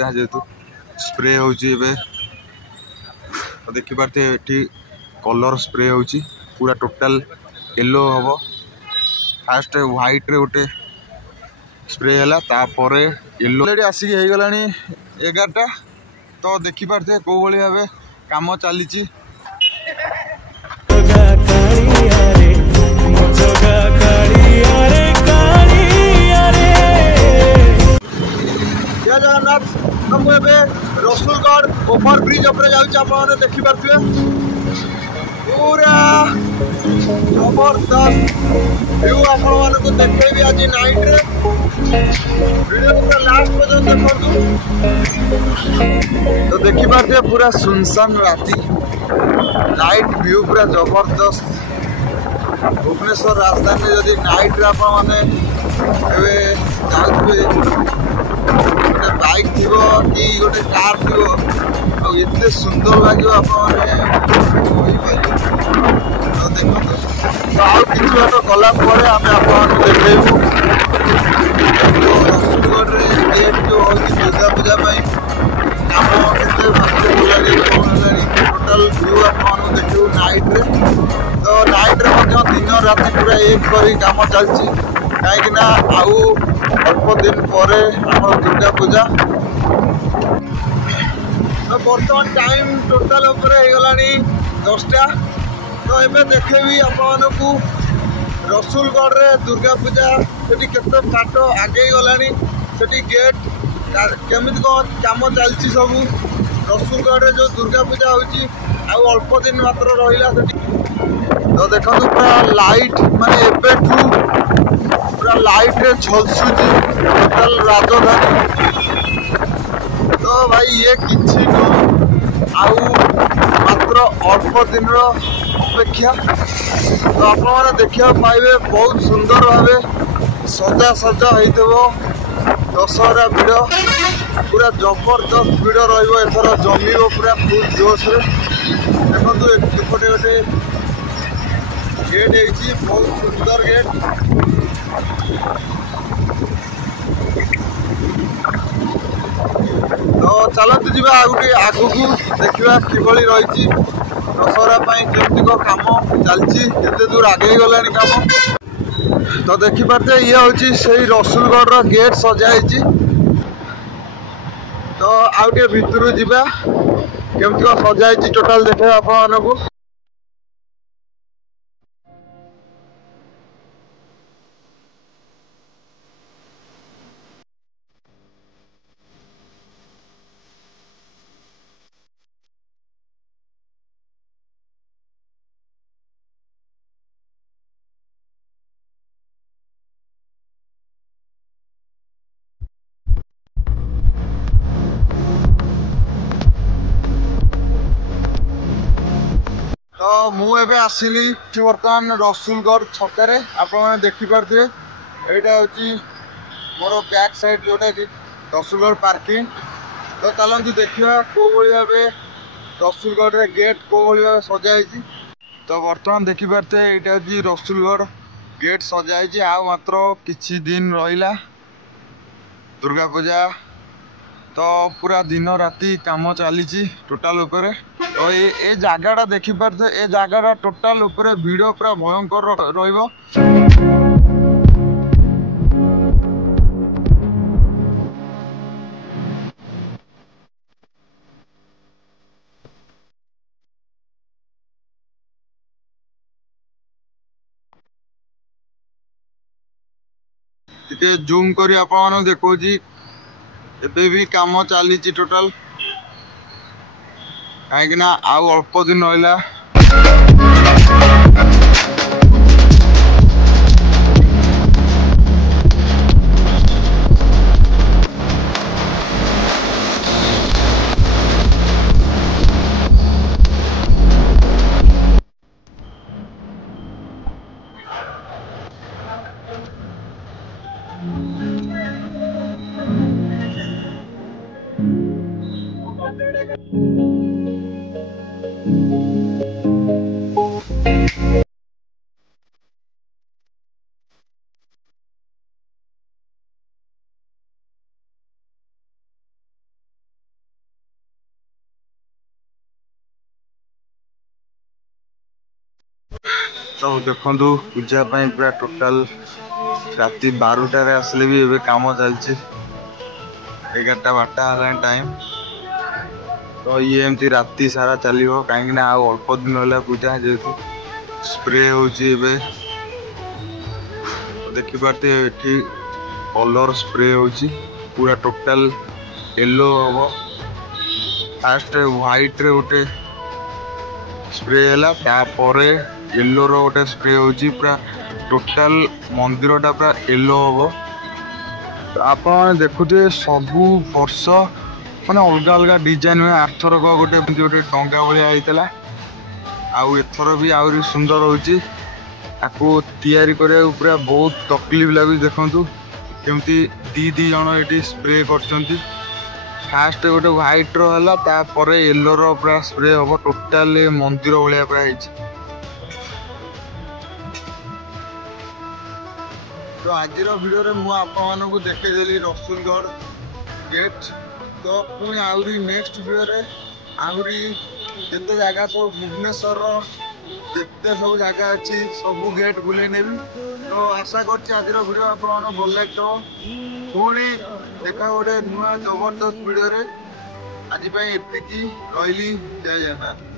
पूजा जेहेतु स्प्रे होची एबे तो देखि पारते एठी कलर स्प्रे होची पूरा टोटल येलो हबो फास्ट व्हाइट रे गोटे स्प्रे है तापर येलो ऑलरेडी आसिक हो गलानी 11टा तो देखि पारते को भली भाबे काम चली जगन्नाथ हम रसुलगढ़ ओभर ब्रिज उपर देखी पारे पूरा जबरदस्त व्यू आपको देखेबी आज नाइट रे वीडियो पूरा लास्ट पर्यटन देखो तो देखी पारे पूरा सुनसान राति नाइट व्यू पूरा जबरदस्त भुवनेश्वर राजधानी जदि नाइट रे आप जाऊे गोटे बाइक थी कि गोटे कार थी एत सुंदर लगे आप देखो तो आउ कि बाट गला आम आप देखू रसुलगढ़ गेट जो हो दुर्गा पूजा कम के टोटाल व्यू आप देखू नाइट रे तो नाइट रे दिन राति पूरा एक कर कम चलती कहीं आउ अल्प दिन पर आम दुर्गा पूजा तो बर्तमान टाइम टोटाल होगला 10टा तो ये देखेबी आपको रसुलगढ़ रे दुर्गा पूजा से केते बाट आगे गला से गेट केमी कम चलती सब रसुलगढ़ रे जो दुर्गा पूजा होची अल्प दिन मात्र रहा तो देखो पूरा लाइट माने एबेठू पूरा लाइट रे झलसुची टोटल राजधानी तो भाई ये किसी मात्र अल्प दिन अपेक्षा तो आप देखा पाइबे बहुत सुंदर भाव सजा सजा हो दशहरा भिड़ पूरा जबरदस्त भिड़ रथर जमीब पूरा फुल जोश देखो एपटे गोटे गेट है बहुत सुंदर गेट तो चलते जी गोटे आगू देखा किभली रही दशहरा केमती कम चलती दूर आगे गला कम तो देखिपारे ये हूँ से रसुलगढ़ गेट सजाई तो आउ भितर जा केमती सजाई टोटाल देखे आपको तो मुझे आसिली बर्तमान रसुलगढ़ छक आप देखिपे यहाँ हूँ मोर बैक साइड जोटा कि रसुलगढ़ पार्किंग तो चलते देखा कौ भाव रसुलगढ़ रे गेट कौ भाव सजाई तो बर्तमान देखिपे यहाँ हूँ रसुलगढ़ गेट सजाई आ मात्र किछि दिन रहा दुर्गा पूजा तो पूरा दिन राति काम चली टोटाल उपरे तो ये जगह देखिपारे ये जगह टोटाल उपरे भिड़ पूरा भयंकर रहिबो टिके जूम करी आपन देखौजी एबे भी काम चली टोटाल कहीं आउ अल्प दिन रहा तो देखु पूजा पूरा टोटाल राति 12टार आसले भी एबे काम चलती 11-12 है टाइम। तो ये एमती राति सारा चलो कहीं अल्प दिन है पूजा जेहतु स्प्रे होची देखिपारे ये कलर स्प्रे होची पूरा टोटाल येलो हम फास्ट व्हाइट रे गोटे स्प्रे है तापर येलो रो गोटे स्प्रे होची पूरा टोटाल मंदिरटा पूरा येलो हम। तो आप देखुए सबू वर्ष मैंने अलग अलग डिजाइन हुए आरथरक गोटे गोटे टंगा भाया होता आउ एथर भी आहरी सुंदर होची आपको तैयारी करने पूरा बहुत तकलीफ लगे। देखु केमती दी जन ये स्प्रे कर फास्ट गोटे व्हाइट रहा तापर येलो रो पूरा स्प्रे हम टोटाल मंदिर भाया पूरा है। तो आज भिडियो मुझे देखेदेली रसुलगढ़ गेट। तो पुणी आहरी नेक्स्ट भिडियो आहरी जिते जगह सब भुवनेश्वर जिते सब जगह अच्छी सब गेट बुले नेबी। तो आशा कर आज भिडियो आप भल लगे पुणी देखा गोटे नुआ जबरदस्त भिडियो आज एति रही जय जगन्नाथ।